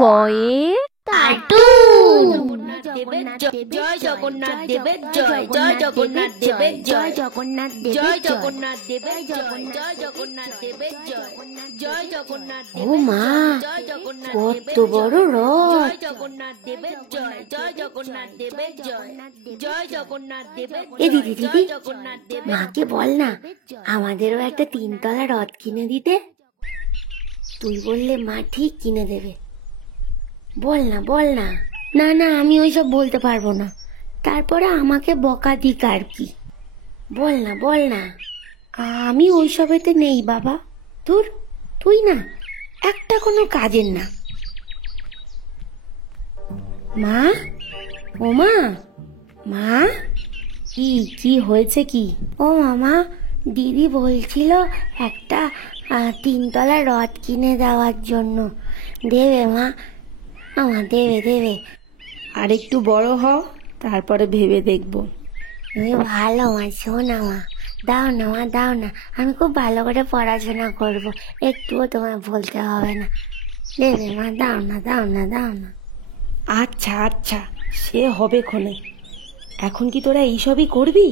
কয়ের জয় জগন্নাথ দেবের জয়, জয় জগন্নাথ দেবের জয়, জগন্নাথ জয় জগন্নাথ দেবের জয়, জয় জগন্নাথ দেবের জয়, জয় জগন্নাথ। ও মা, কত বড় রথ! জগন্নাথ দেবের জয়, জয় জগন্নাথ দেবের জয়, জয় জগন্নাথ দেবের। এ দিদি দিদি, মাকে বল না আমাদেরও একটা 3 তলা রথ কিনে দিতে। তুই বললে মা ঠিক কিনে দেবে। বল না বল না। না না, আমি ওইসব বলতে পারবো না, তারপরে আমাকে বকা দিক আর কি। বল না বল না। আমি ওইসবেতে নেই বাবা। তুই না একটা কোনো কাজের না। মা, ও মা, মা, কি হয়েছে কি? ও মামা, দিদি বলছিল একটা 3 তলা রথ কিনে দেওয়ার জন্য। দেবে মা? আমার দেবে। আর একটু বড় হও, তারপরে ভেবে দেখবো। তুমি ভালো মা, শোনা মা, দাও না মা, দাও না। আমি খুব ভালো করে পড়াশোনা করব, একটুও তোমায় বলতে হবে না। দেবে মা, দাও না। আচ্ছা, সে হবে ক্ষণে। এখন কি তোরা এইসবই করবি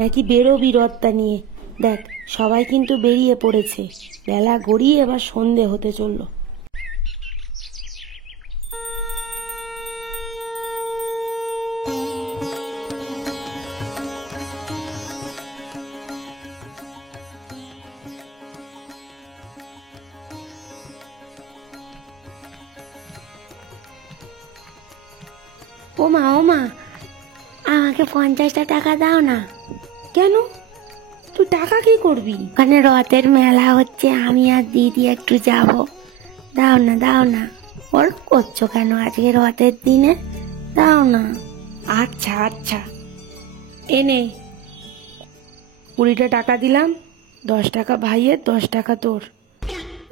নাকি বেরোবি রথটা নিয়ে? দেখ, সবাই কিন্তু বেরিয়ে পড়েছে, বেলা গড়িয়ে এবার সন্ধে হতে চললো। ও মা, আমাকে 50টা টাকা দাও না। কেন? তুই টাকা কি করবি? ওখানে রথের মেলা হচ্ছে, আমি আর দিদি একটু যাব। দাও না। ওর করছো কেন আজকে রথের দিনে? দাও না। আচ্ছা, এনে 20টা টাকা দিলাম, 10 টাকা ভাইয়ের, 10 টাকা তোর।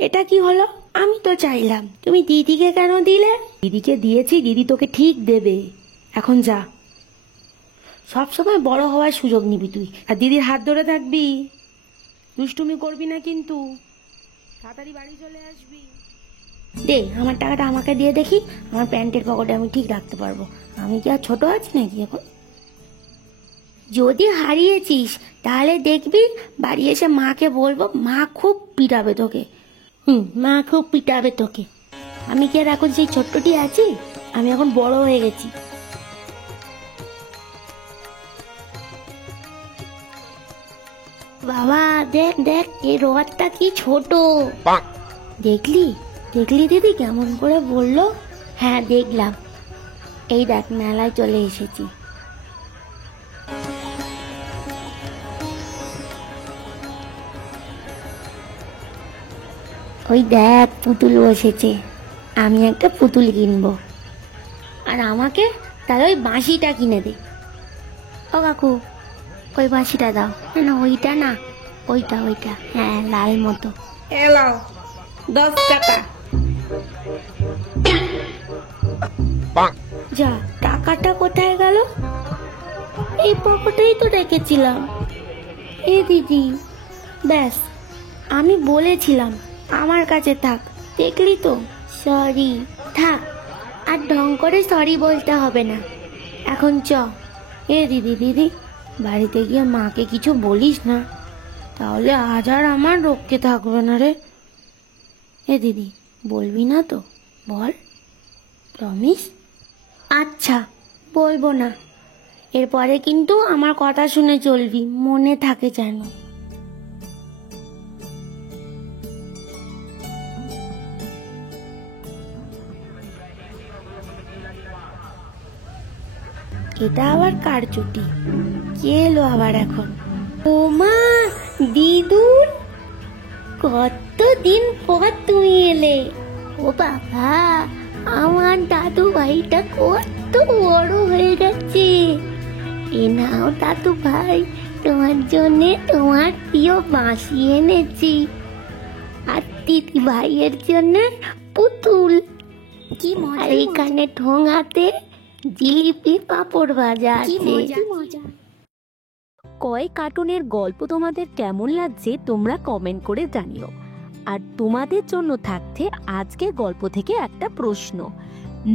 এটা কি হলো? আমি তো চাইলাম, তুমি দিদিকে কেন দিলে? দিদিকে দিয়েছি, দিদি তোকে ঠিক দেবে। এখন যা, সব সময় বড় হওয়ার সুযোগ নিবি তুই, আর দিদির হাত ধরে থাকবি, দুষ্টুমি করবি না কিন্তু। তাড়াতাড়ি বাড়ি চলে আসবি। দে, আমার টাকাটা আমাকে দিয়ে দেখি, আমার প্যান্টের পকেটে আমি ঠিক রাখতে পারবো। আমি কি আর ছোট আছি নাকি এখন? যদি হারিয়েছিস তাহলে দেখবি বাড়ি এসে মাকে বলবো, মা খুব পিটাবে তোকে। মা খুব পিটাবে তোকে। আমি কি আর এখন সেই ছোট্টটি আছি? আমি এখন বড় হয়ে গেছি। বাবা দেখ এই রথটা কি ছোট। দেখলি দিদি কেমন করে বললো? হ্যাঁ দেখলাম। এই দেখ, মেলায় চলে এসেছি। ওই দেখ, পুতুল বসেছে। আমি একটা পুতুল কিনবো, আর আমাকে তাহলে ওই বাঁশিটা কিনে দে। ও কাকু, ওই বাঁশিটা দাও। না ওইটা না, ওইটা, হ্যাঁ লাল মতো। এলো 10 টাকা। যা, টাকাটা কোথায় গেল? এই পকেটেই তো রেখেছিলাম। এই দিদি, ব্যাস, আমি বলেছিলাম আমার কাছে থাক, দেখলি তো। সরি। থাক, আর ঢং করে সরি বলতে হবে না। এখন চ। এ দিদি, বাড়িতে গিয়ে মাকে কিছু বলিস না, তাহলে আজ আর আমার রক্ষে থাকবে না রে। এ দিদি, বলবি না তো? বল, প্রমিস? আচ্ছা, বলবো না। এরপরে কিন্তু আমার কথা শুনে চলবি, মনে থাকে যেন। এটা আবার কার চুটি? কে এলো আবার এখন? ও মা, দিদুন, কতদিন পর তুমি এলে। ও বাবা, আমার দাদু ভাইটা কত বড় হয়ে গেছে। এ নাও দাদু ভাই, তোমার জন্য তোমার প্রিয় বাঁশি এনেছি, আর দিদি ভাইয়ের জন্য পুতুল। কি মজা! এখানে ঠোঙাতে জিলিপি পাঁপড় ভাজা আছে। কয় কার্টুনের গল্প তোমাদের কেমন লাগছে তোমরা কমেন্ট করে জানিও। আর তোমাদের জন্য থাকছে আজকের গল্প থেকে একটা প্রশ্ন।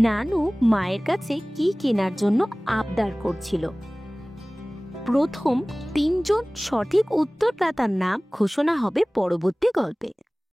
নানু মায়ের কাছে কি কেনার জন্য আবদার করছিল? প্রথম 3 জন সঠিক উত্তরদাতার নাম ঘোষণা হবে পরবর্তী গল্পে।